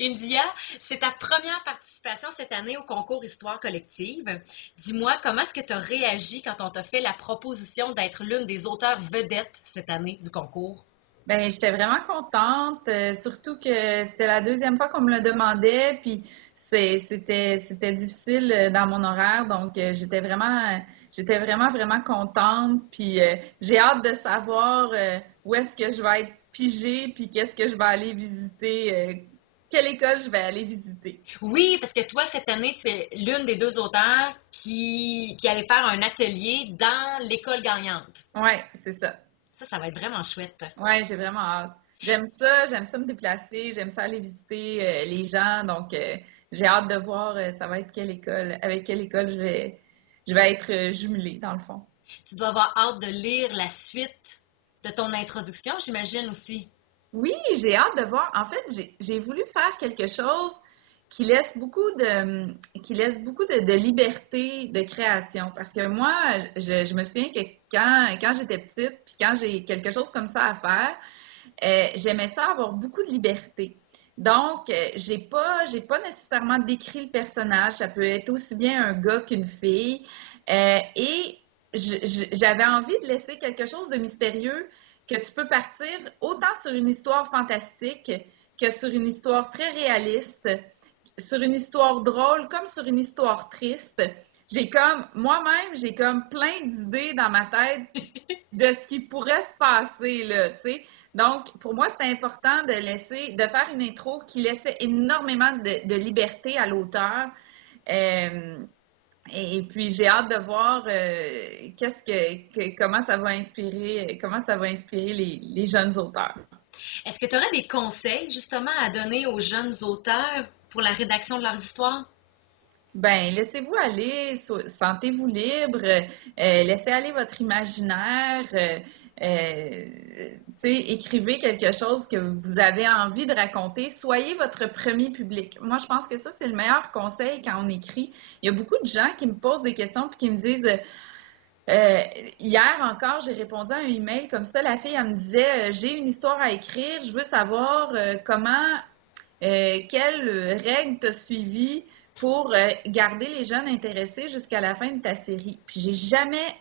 India, c'est ta première participation cette année au concours Histoire collective. Dis-moi, comment est-ce que tu as réagi quand on t'a fait la proposition d'être l'une des auteurs vedettes cette année du concours? Ben, j'étais vraiment contente, surtout que c'était la deuxième fois qu'on me le demandait, puis c'était difficile dans mon horaire, donc j'étais vraiment contente, puis j'ai hâte de savoir où est-ce que je vais être pigée, puis qu'est-ce que je vais aller visiter, quelle école je vais aller visiter. Oui, parce que toi, cette année, tu es l'une des deux auteurs qui allait faire un atelier dans l'école gagnante. Ouais, c'est ça. Ça va être vraiment chouette. Ouais, j'ai vraiment hâte. J'aime ça me déplacer, j'aime ça aller visiter les gens, donc j'ai hâte de voir ça va être quelle école, avec quelle école je vais être jumelée dans le fond. Tu dois avoir hâte de lire la suite de ton introduction, j'imagine aussi. Oui, j'ai hâte de voir. En fait, j'ai voulu faire quelque chose qui laisse beaucoup de liberté de création. Parce que moi, je me souviens que quand j'étais petite, puis quand j'ai quelque chose comme ça à faire, j'aimais ça avoir beaucoup de liberté. Donc, j'ai pas nécessairement décrit le personnage. Ça peut être aussi bien un gars qu'une fille. Et j'avais envie de laisser quelque chose de mystérieux que tu peux partir autant sur une histoire fantastique que sur une histoire très réaliste, sur une histoire drôle comme sur une histoire triste. Moi-même, j'ai comme plein d'idées dans ma tête de ce qui pourrait se passer, là, tu sais. Donc, pour moi, c'était important de faire une intro qui laissait énormément de liberté à l'auteur. Euh, et puis, j'ai hâte de voir comment ça va inspirer les jeunes auteurs. Est-ce que tu aurais des conseils justement à donner aux jeunes auteurs pour la rédaction de leurs histoires? Ben, laissez-vous aller, sentez-vous libre, laissez aller votre imaginaire, tu sais, écrivez quelque chose que vous avez envie de raconter, soyez votre premier public. Moi, je pense que ça, c'est le meilleur conseil quand on écrit. Il y a beaucoup de gens qui me posent des questions puis qui me disent, euh, hier encore, j'ai répondu à un email comme ça, la fille, elle me disait, j'ai une histoire à écrire, je veux savoir quelles règles tu as suivies pour garder les jeunes intéressés jusqu'à la fin de ta série. Puis jamais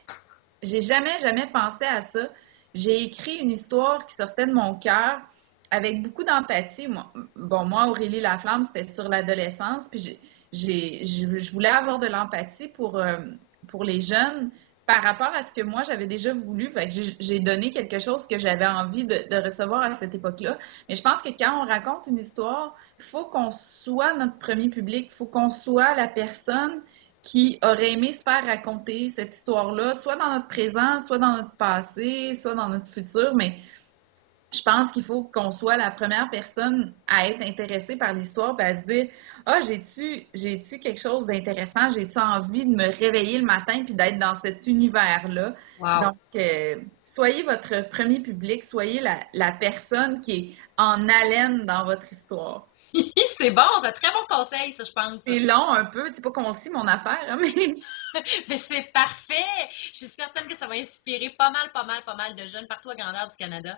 pensé à ça. J'ai écrit une histoire qui sortait de mon cœur avec beaucoup d'empathie. Moi, Aurélie Laflamme, c'était sur l'adolescence, puis je voulais avoir de l'empathie pour les jeunes par rapport à ce que moi j'avais déjà voulu. Fait que j'ai donné quelque chose que j'avais envie de recevoir à cette époque-là. Mais je pense que quand on raconte une histoire, il faut qu'on soit notre premier public, il faut qu'on soit la personne qui aurait aimé se faire raconter cette histoire-là, soit dans notre présent, soit dans notre passé, soit dans notre futur, mais je pense qu'il faut qu'on soit la première personne à être intéressée par l'histoire et à se dire ah, j'ai-tu quelque chose d'intéressant, j'ai-tu envie de me réveiller le matin puis d'être dans cet univers-là. Wow! Donc, soyez votre premier public, soyez la personne qui est en haleine dans votre histoire. C'est bon, c'est un très bon conseil, ça, je pense. C'est long un peu, c'est pas concis mon affaire, hein, mais Mais c'est parfait! Je suis certaine que ça va inspirer pas mal, pas mal, pas mal de jeunes partout à grandeur du Canada.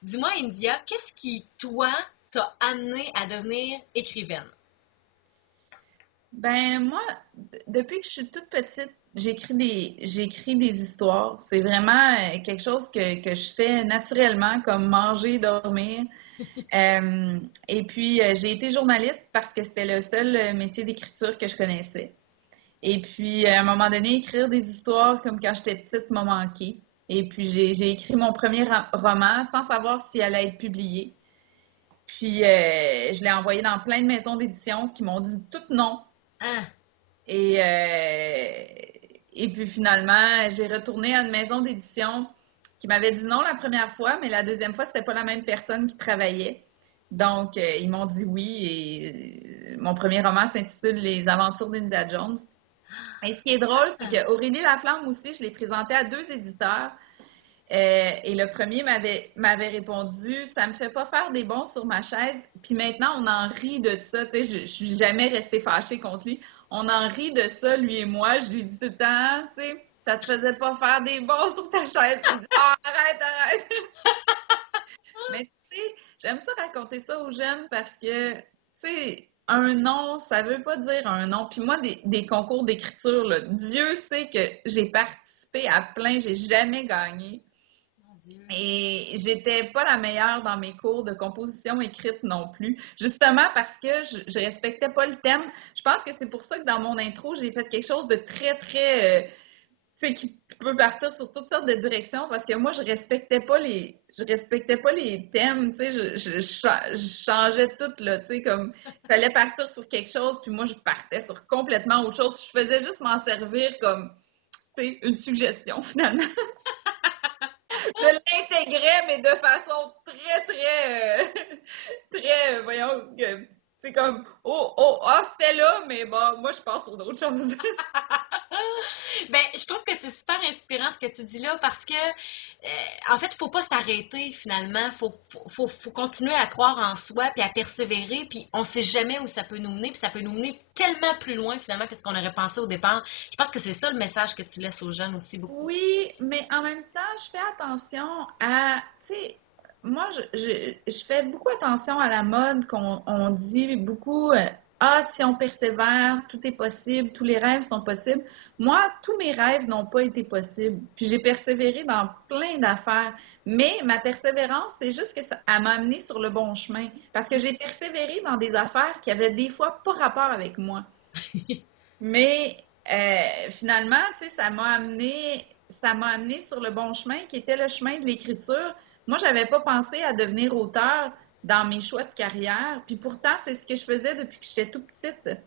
Dis-moi, India, qu'est-ce qui, toi, t'a amené à devenir écrivaine? ben moi, depuis que je suis toute petite, j'écris des histoires. C'est vraiment quelque chose que je fais naturellement, comme manger, dormir. Et puis, j'ai été journaliste parce que c'était le seul métier d'écriture que je connaissais. Et puis, à un moment donné, écrire des histoires comme quand j'étais petite m'a manqué. Et puis, j'ai écrit mon premier roman sans savoir s'il allait être publié. Puis, je l'ai envoyé dans plein de maisons d'édition qui m'ont dit toutes non. Ah, Et, et puis finalement, j'ai retourné à une maison d'édition qui m'avait dit non la première fois, mais la deuxième fois, c'était pas la même personne qui travaillait. Donc, ils m'ont dit oui et mon premier roman s'intitule Les Aventures d'India Jones. Et ce qui est drôle, c'est que Aurélie Laflamme aussi, je l'ai présenté à deux éditeurs. Et le premier m'avait répondu, ça me fait pas faire des bons sur ma chaise. Puis maintenant, on en rit de ça. Tu sais, je suis jamais restée fâchée contre lui. On en rit de ça, lui et moi. Je lui dis tout le temps, tu sais, ça te faisait pas faire des bons sur ta chaise. Il dit, ah, arrête, arrête. Mais tu sais, j'aime ça raconter ça aux jeunes parce que sais, un nom, ça veut pas dire un nom. Puis moi, des concours d'écriture, là, Dieu sait que j'ai participé à plein, j'ai jamais gagné. Mon Dieu. Et j'étais pas la meilleure dans mes cours de composition écrite non plus, justement parce que je respectais pas le thème. Je pense que c'est pour ça que dans mon intro, j'ai fait quelque chose de très, tu sais, qui peut partir sur toutes sortes de directions parce que moi, je respectais pas les thèmes, tu sais, je changeais tout, là, tu sais, comme, il fallait partir sur quelque chose, puis moi, je partais sur complètement autre chose. Je faisais juste m'en servir comme, tu sais, une suggestion, finalement. Je l'intégrais, mais de façon très, voyons, c'est comme, c'était là, mais bon, moi, je passe sur d'autres choses. Ben, je trouve que c'est super inspirant ce que tu dis là parce que, en fait, il faut pas s'arrêter finalement. Faut continuer à croire en soi puis à persévérer. Puis on sait jamais où ça peut nous mener. Puis ça peut nous mener tellement plus loin finalement que ce qu'on aurait pensé au départ. Je pense que c'est ça le message que tu laisses aux jeunes aussi beaucoup. Oui, mais en même temps, je fais attention à, tu sais, moi, je fais beaucoup attention à la mode qu'on dit beaucoup, ah, si on persévère, tout est possible, tous les rêves sont possibles. Moi, tous mes rêves n'ont pas été possibles. Puis j'ai persévéré dans plein d'affaires. Mais ma persévérance, c'est juste que ça m'a amené sur le bon chemin. Parce que j'ai persévéré dans des affaires qui avaient des fois pas rapport avec moi. Mais finalement, tu sais, ça m'a amené sur le bon chemin qui était le chemin de l'écriture. Moi, j'avais pas pensé à devenir auteur dans mes choix de carrière, puis pourtant, c'est ce que je faisais depuis que j'étais toute petite.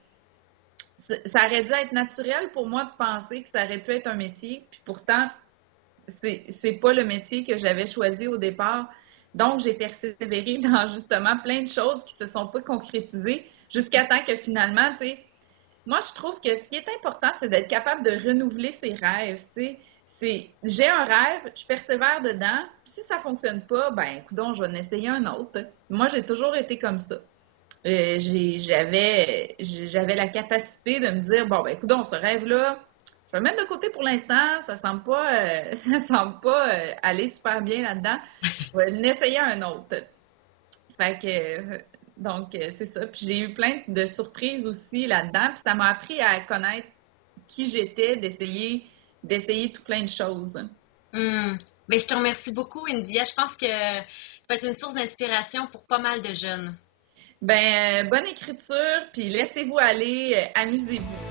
Ça aurait dû être naturel pour moi de penser que ça aurait pu être un métier, puis pourtant, c'est pas le métier que j'avais choisi au départ. Donc, j'ai persévéré dans justement plein de choses qui se sont pas concrétisées jusqu'à temps que finalement, tu sais, moi, je trouve que ce qui est important, c'est d'être capable de renouveler ses rêves, tu sais. J'ai un rêve, je persévère dedans, puis si ça fonctionne pas, ben, coudonc, je vais en essayer un autre. Moi, j'ai toujours été comme ça. J'avais la capacité de me dire, bon, ben, coudonc, ce rêve-là, je vais le mettre de côté pour l'instant, ça semble pas, ça semble pas aller super bien là-dedans. Je vais en essayer un autre. Fait que, donc, c'est ça. Puis j'ai eu plein de surprises aussi là-dedans. Puis ça m'a appris à connaître qui j'étais, d'essayer tout plein de choses. Hmm. Ben, je te remercie beaucoup, India. Je pense que ça va être une source d'inspiration pour pas mal de jeunes. Ben, bonne écriture, puis laissez-vous aller, amusez-vous.